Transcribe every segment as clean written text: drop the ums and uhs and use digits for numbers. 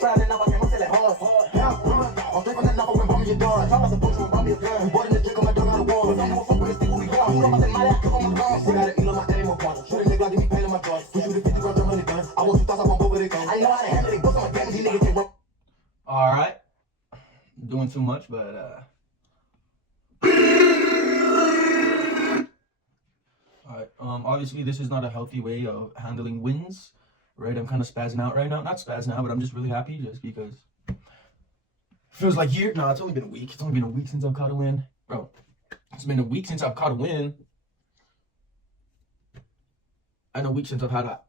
trying enough, I can't sell it hard. Half run, I'm straight from that number when bumming your dog. Try to put you and me a gun. You bought in the dick on my dog out of war. If I'm gonna fuck with this thing, we got. Who know about that money? I keep on my gun. We got an eel on my ammo gun. Shoot a nigga, give me pain in my joints. Push you to 50 grams of honey gun. I want 2,000, I won't go where they gun. I know how to handle it. Books on my gang, these niggas can't run. All right. Doing too much, but obviously this is not a healthy way of handling wins, right? I'm kind of spazzing out right now. Not spazzing out, but I'm just really happy just because it feels like year. No, it's only been a week. It's only been a week since I've caught a win, bro. It's been a week since I've caught a win, and a week since I've had a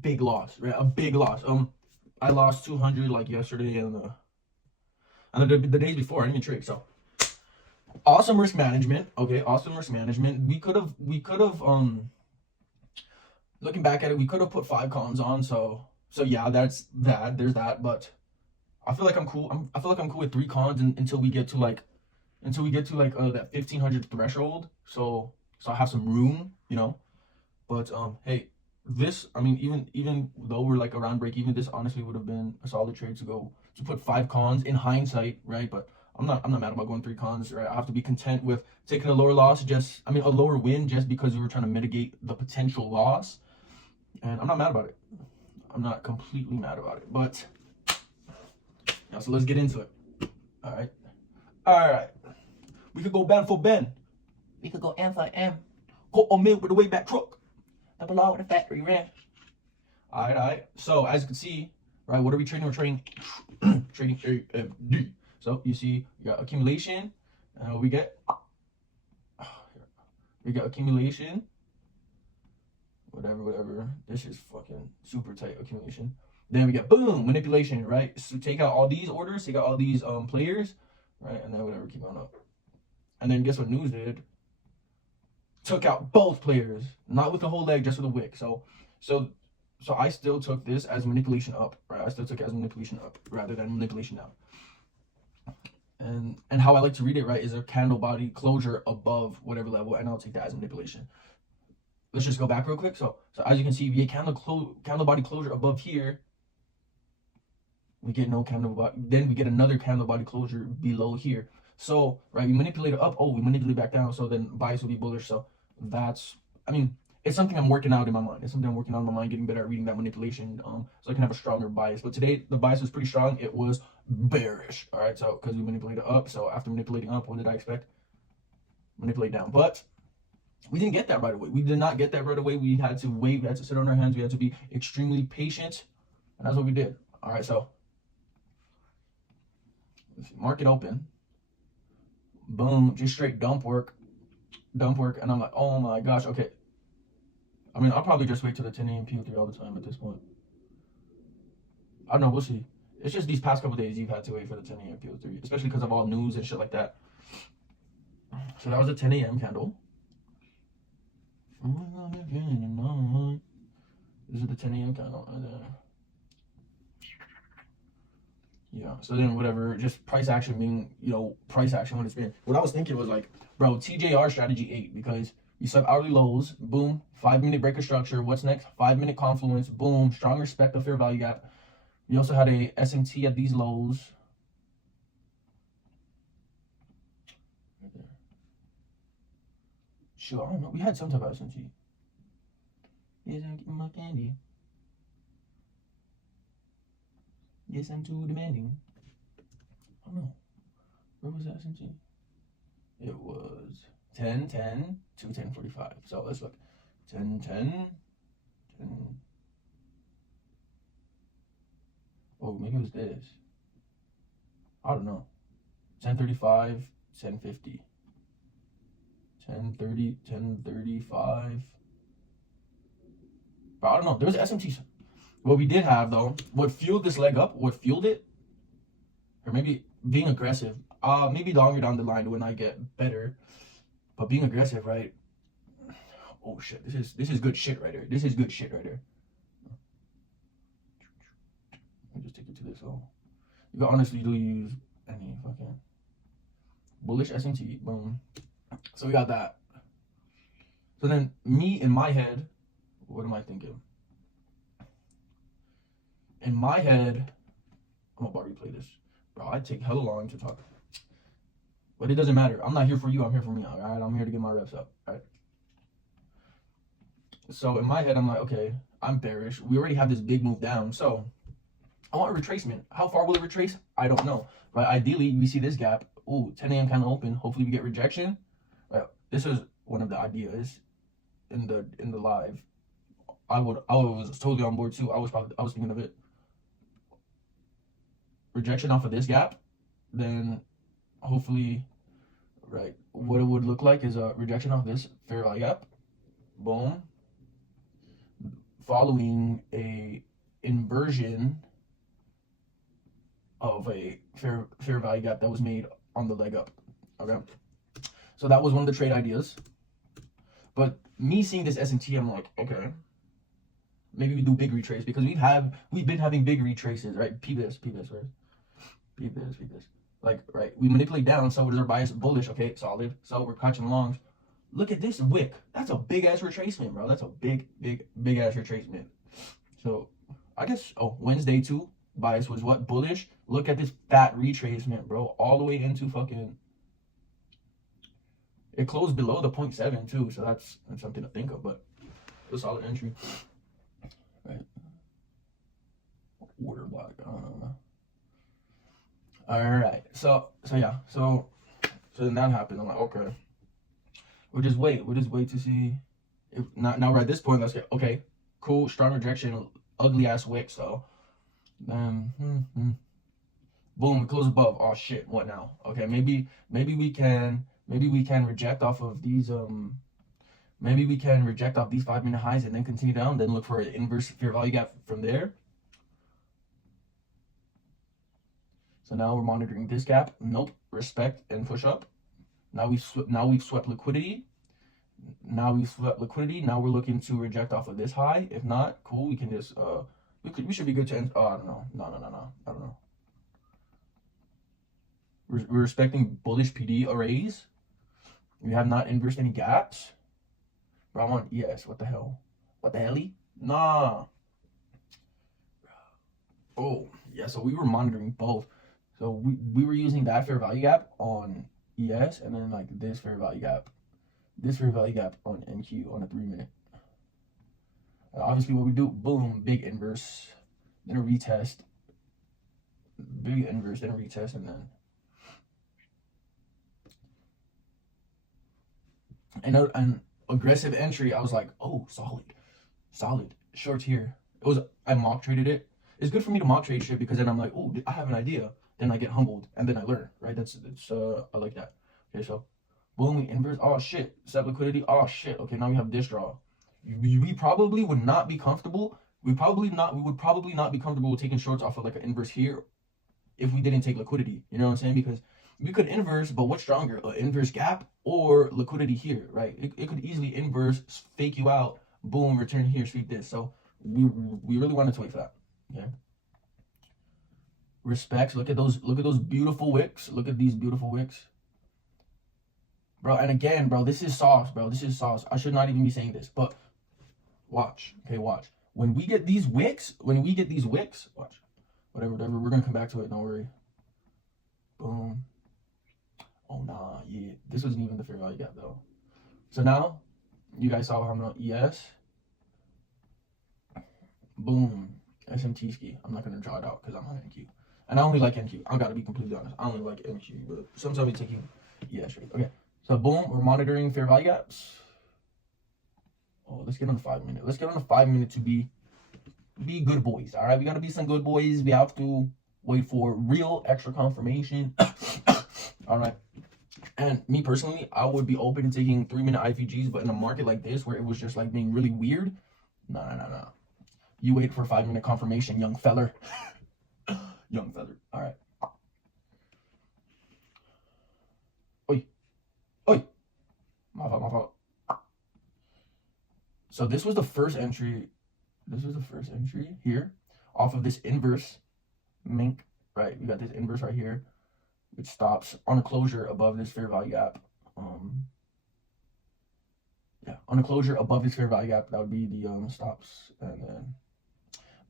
big loss, right? A big loss. I lost 200 like yesterday and the days before. I didn't even trade, so. Awesome risk management. Okay, awesome risk management. We could have looking back at it, we could have put 5 cons on, so yeah, there's that, but I feel like I'm cool. I feel like I'm cool with 3 cons until we get to like that 1500 threshold. So I have some room, you know. But hey, this, I mean, even though we're like around break even, this honestly would have been a solid trade to put 5 cons in hindsight, right? But I'm not mad about going 3 cons, right? I have to be content with taking a lower loss, a lower win just because we were trying to mitigate the potential loss. And I'm not mad about it. I'm not completely mad about it. But yeah, so let's get into it. All right. We could go band for band. We could go M for M. Go on mill with the way back truck. Double R with the factory ram. All right. So as you can see, right, what are we trading? We're trading trading AMD. So you see, you got accumulation, and we get accumulation, whatever. This is fucking super tight accumulation. Then we get boom manipulation, right? So take out all these orders, take out all these players, right? And then whatever, keep on up. And then guess what news did? Took out both players, not with the whole leg, just with a wick. So I still took this as manipulation up, right? I still took it as manipulation up rather than manipulation down. And how I like to read it, right, is a candle body closure above whatever level, and I'll take that as manipulation. Let's just go back real quick. So as you can see, we get candle body closure above here. We get no candle body. Then we get another candle body closure below here. So right, we manipulate it up. Oh, we manipulate back down. So then bias will be bullish. So that's, I mean, it's something I'm working out in my mind. It's something I'm working on in my mind, getting better at reading that manipulation, so I can have a stronger bias. But today the bias was pretty strong. It was bearish. All right, so because we manipulated up. So after manipulating up, what did I expect? Manipulate down. But we didn't get that right away. We did not get that right away. We had to wait. We had to sit on our hands. We had to be extremely patient, and that's what we did. All right, so let's see, market open. Boom, just straight dump work, and I'm like, oh my gosh, okay. I mean, I'll probably just wait till the 10 a.m. PO3 all the time at this point. I don't know, we'll see. It's just these past couple days you've had to wait for the 10 a.m. PO3, especially because of all news and shit like that. So that was a 10 a.m. candle. This is the 10 a.m. candle. And then, yeah, so then whatever, just price action being, price action when it's been. What I was thinking was like, bro, TJR strategy 8, because you set hourly lows, boom, 5-minute breaker structure. What's next? 5-minute confluence, boom, strong respect of fair value gap. You also had a SMT at these lows. Right there. Sure, I don't know. We had some type of SMT. Yes, I'm getting my candy. Yes, I'm too demanding. I don't know. Where was that SMT? It was 10, 10 to 10:45. So let's look. 10, 10, 10. Oh, maybe it was this. I don't know. 10:35, 10:50. 10:30, 10:35. But I don't know. There was SMT. What we did have, though, what fueled this leg up, what fueled it, or maybe being aggressive, maybe longer down the line when I get better, but being aggressive, right? Oh shit, this is good shit right here. This is good shit right here. Let me just take it to this. So you can honestly do use any fucking bullish SMT. Boom. So we got that. So then me in my head, what am I thinking? In my head, I'm about to replay this. Bro, I take hella long to talk. But it doesn't matter. I'm not here for you. I'm here for me. All right. I'm here to get my reps up. All right. So in my head, I'm like, okay, I'm bearish. We already have this big move down. So I want a retracement. How far will it retrace? I don't know. But ideally, we see this gap. Ooh, 10 a.m. kind of open. Hopefully, we get rejection. Right. This is one of the ideas in the live. I was totally on board too. I was thinking of it. Rejection off of this gap, then hopefully, right, what it would look like is a rejection off this fair value gap, boom, following a inversion of a fair value gap that was made on the leg up. Okay, so that was one of the trade ideas. But me seeing this S&T, I'm like, okay, maybe we do big retrace, because we've been having big retraces, right? Peep this, right? Peep this. Like, right, we manipulate down, so it is our bias bullish, okay, solid. So we're catching longs. Look at this wick. That's a big ass retracement, bro. That's a big ass retracement. So I guess, Wednesday too, bias was what? Bullish. Look at this fat retracement, bro. All the way into fucking, it closed below the 0.7 too, so that's something to think of, but it was a solid entry. Right. Order block. I don't know. All right. So then that happened. I'm like, okay. We'll just wait to see if now we're at this point. Let's get, okay, cool, strong rejection, ugly ass wick. So then boom, we close above. Oh shit, what now? Okay, maybe we can reject off of these maybe we can reject off these 5-minute highs and then continue down, then look for an inverse fair value gap from there. So now we're monitoring this gap. Nope, respect and push up. Now we've swept liquidity. Now we're looking to reject off of this high. If not, cool. We can just we should be good to end. Oh, I don't know. No. I don't know. We're respecting bullish PD arrays. We have not inversed any gaps. Bro, I want yes. What the hell? What the helly? Nah. Oh yeah. So we were monitoring both. So we were using that fair value gap on ES, and then like this fair value gap on NQ on a 3-minute. Obviously, what we do, boom, big inverse, then a retest, big inverse, then a retest, and then an aggressive entry. I was like, oh, solid short here. I mock traded it. It's good for me to mock trade shit, because then I'm like, oh, I have an idea. Then I get humbled, and then I learn, right? I like that. Okay, so boom, we inverse. Oh shit, set liquidity. Oh shit. Okay, now we have this draw. We probably would not be comfortable. We would probably not be comfortable taking shorts off of like an inverse here if we didn't take liquidity. You know what I'm saying? Because we could inverse, but what's stronger, an inverse gap or liquidity here, right? It could easily inverse, fake you out, boom, return here, sweep this. So we really wanted to wait for that. Okay. Respects. Look at those beautiful wicks. Look at these beautiful wicks. Bro, and again, bro, this is sauce, bro. This is sauce. I should not even be saying this, but watch. Okay, watch. When we get these wicks, watch. Whatever, we're gonna come back to it, don't worry. Boom. Oh nah, yeah. This wasn't even the fair value gap though. So now you guys saw how I'm on ES. Boom. SMT ski. I'm not gonna draw it out because I'm on NQ. And I only like NQ. I gotta be completely honest. I only like NQ, but sometimes we're taking ES straight. Okay. So boom, we're monitoring fair value gaps. Oh, let's get on the 5-minute. Let's get on the 5-minute to be good boys. All right, we gotta be some good boys. We have to wait for real extra confirmation. All right. And me personally, I would be open to taking 3-minute IVGs, but in a market like this where it was just like being really weird, no. You wait for 5-minute confirmation, young feller. Young feller. All right. Oi. My fault. So this was the first entry. Here off of this inverse mink, right? We got this inverse right here, which stops on a closure above this fair value gap. On a closure above this fair value gap, that would be the stops, and then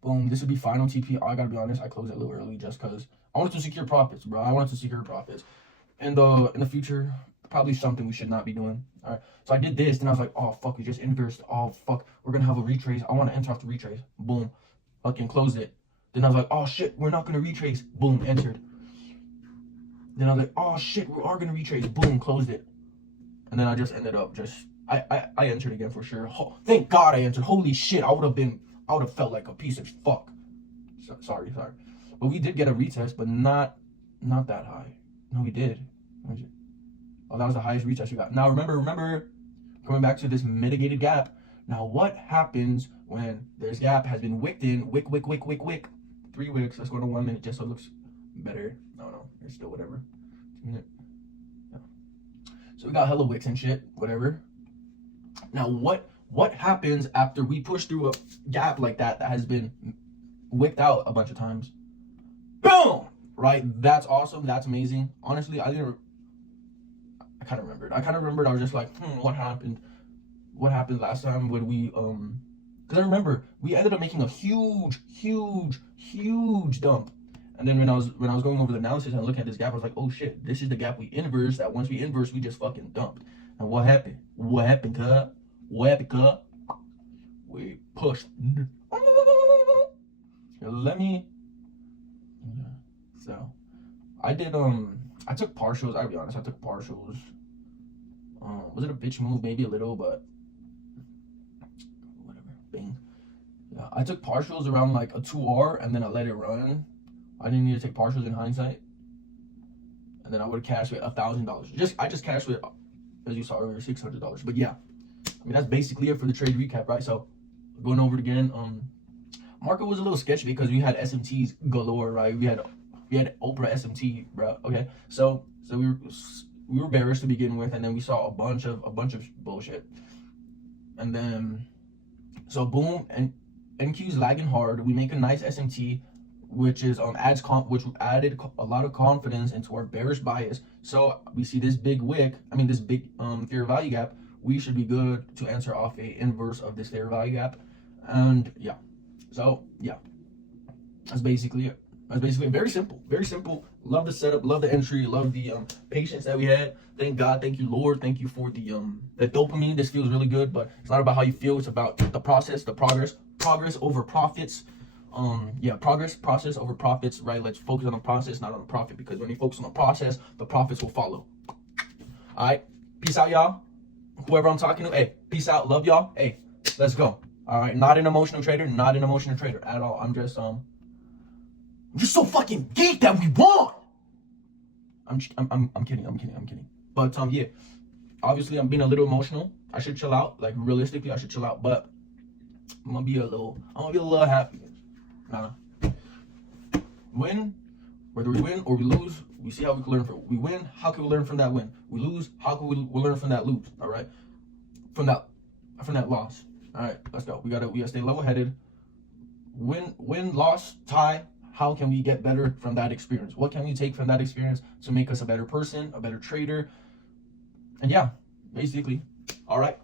Boom. This would be final TP. I gotta be honest, I closed it a little early just because I wanted to secure profits, bro. I wanted to secure profits. And in the future, probably something we should not be doing. All right. So I did this, and I was like, oh fuck, we just inversed. Oh fuck, we're gonna have a retrace. I want to enter off the retrace. Boom. Fucking closed it. Then I was like, oh shit, we're not gonna retrace. Boom, entered. Then I was like, oh shit, we are gonna retrace. Boom, closed it. And then I just ended up I entered again for sure. Thank God I entered. Holy shit, I would have felt like a piece of fuck. Sorry. But we did get a retest, but not that high. No, we did. Oh, that was the highest retest we got. Now remember, coming back to this mitigated gap. Now what happens when this gap has been wicked in? Wick. 3 wicks. Let's go to 1 minute just so it looks better. No, it's still whatever. 2 minute. Yeah. So we got hella wicks and shit, whatever. Now what happens after we push through a gap like that has been wicked out a bunch of times? Boom! Right? That's awesome. That's amazing. Honestly, I kind of remembered. I was just like, what happened? What happened last time when we because I remember we ended up making a huge dump. And then when I was going over the analysis and looking at this gap, I was like, oh shit, this is the gap we inverse. That once we inverse, we just fucking dumped. And what happened? Cuz? We pushed. Let me. So, I did. I took partials. I'll be honest. I took partials. Was it a bitch move? Maybe a little, but whatever. Bing. Yeah, I took partials around like a 2R, and then I let it run. I didn't need to take partials in hindsight. And then I would have cashed with $1,000. I just cashed with, as you saw earlier, $600. But yeah, I mean that's basically it for the trade recap, right? So going over it again, market was a little sketchy because we had SMTs galore, right? We had Oprah SMT, bro. Okay, so we were bearish to begin with, and then we saw a bunch of bullshit, and then so boom, and NQ's lagging hard. We make a nice SMT, which is which added a lot of confidence into our bearish bias. So we see this big wick. I mean this big fair value gap. We should be good to answer off a inverse of this fair value gap, and yeah. So yeah, that's basically it. Very simple. Love the setup, love the entry, love the patience that we had. Thank God, thank you Lord, thank you for the dopamine. This feels really good, but it's not about how you feel. It's about the process, the progress over profits. Process over profits, right? Let's focus on the process, not on the profit, because when you focus on the process, the profits will follow. All right, peace out, y'all. Whoever I'm talking to, hey, peace out, love y'all. Hey, let's go. All right, not an emotional trader at all. I'm just so fucking geek that we won. I'm kidding. But yeah, obviously I'm being a little emotional. I should chill out. Like realistically, I should chill out. But I'm gonna be a little happy. Whether we win or we lose, we see how we can learn from it. We win, how can we learn from that win? We lose, how can we learn from that lose? All right, from that loss. All right, let's go. We gotta stay level-headed. Win, loss, tie. How can we get better from that experience? What can we take from that experience to make us a better person, a better trader? And yeah, basically. All right.